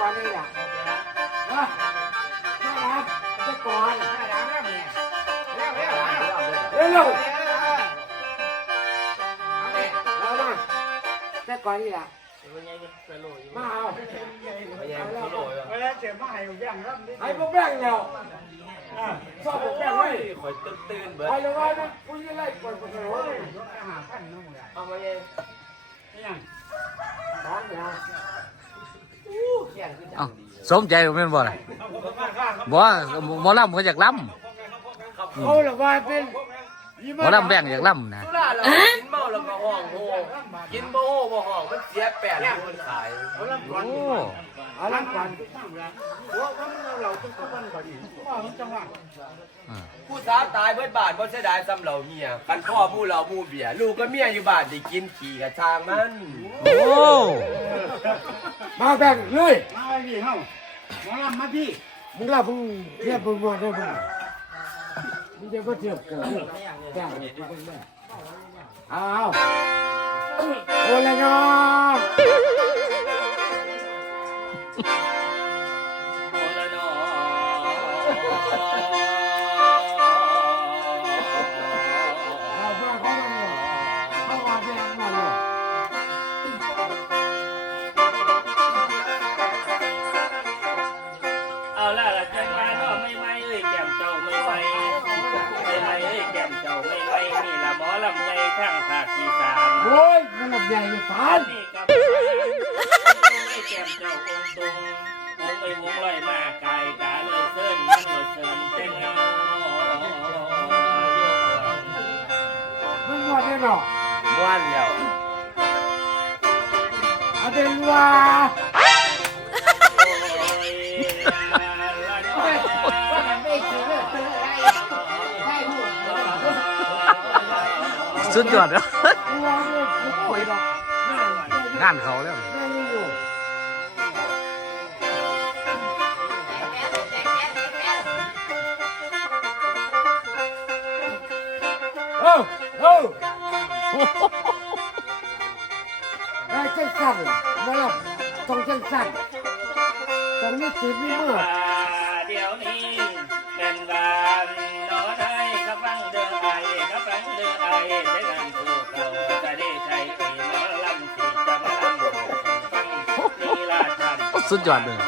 ก่อนนี่แหละนะมาครับจะก่อนเร็วเร็วเอามาจะก่อนนี่แหละมาเอาให้พวกแบ่งแล้วชอบพวกแบ่งไว้ คอยตื่นตื่นเบิด ไปเลยว่านะกูยังไล่ก่อนกูจะรู้เลย เอามาเอง สองอย่าง เขียนขึ้น เอ้าสมใจบ่แม่นบ่ล่ะบ่ว่าหมอลำเขาอยากล่ำเอาละว่าเป็นหมอลำแบ่งอยากล่ำนะสุราเรากินเมาแล้วก็ห้องโหกินบ่โหบ่ห้องมันเสียแปดคนขายโอ้เอาละก่อนอ่าผู้สาวตายเบิดบาทบ่เสียดายซ้ำเหล่าเมียกันพ่อผู้เราผู้เบียลูกก็เมียอยู่บ้านได้กินขี่กระชางมันโอ้ มาแบ่งเลยมาพี่เฮาหมอลำมาพี่มึงล่ามึงเทียบมึงมาได้มึงมึงจะมาเทียบกันแบ่เอาโอ้ละน้อง เอาละละจังมาเนาะไม่ไม่เอ้ยแก้มเจ้าไม่ไม่ไม่ไม่เอ้ยแก้มเจ้าไม่ไม่นี่ละหมอลำใหญ่ทางภาคอีสานโอ้ยมันลำใหญ่ฟาอันนนี้กับไอ้แก้มเจ้าองค์ตรงองค์ไอ้วงลอยมากายกาเลยเซินมันเลยเซินเต็งเงามันหมดเลยเนาะม่วนแล้วเอาเป็นว่า สุดยอดแล้ว ว่าเนี่ยกูป่วยดอก งานเขาแล้ว แม่ยังอยู่เออเออไอ้เจ้าสั่นมาแล้วต้องเจ้าสั่นต้องมีสิทธิ์มีเมื่อ เดี๋ยวนี้เป็นการน สุดยอดเลย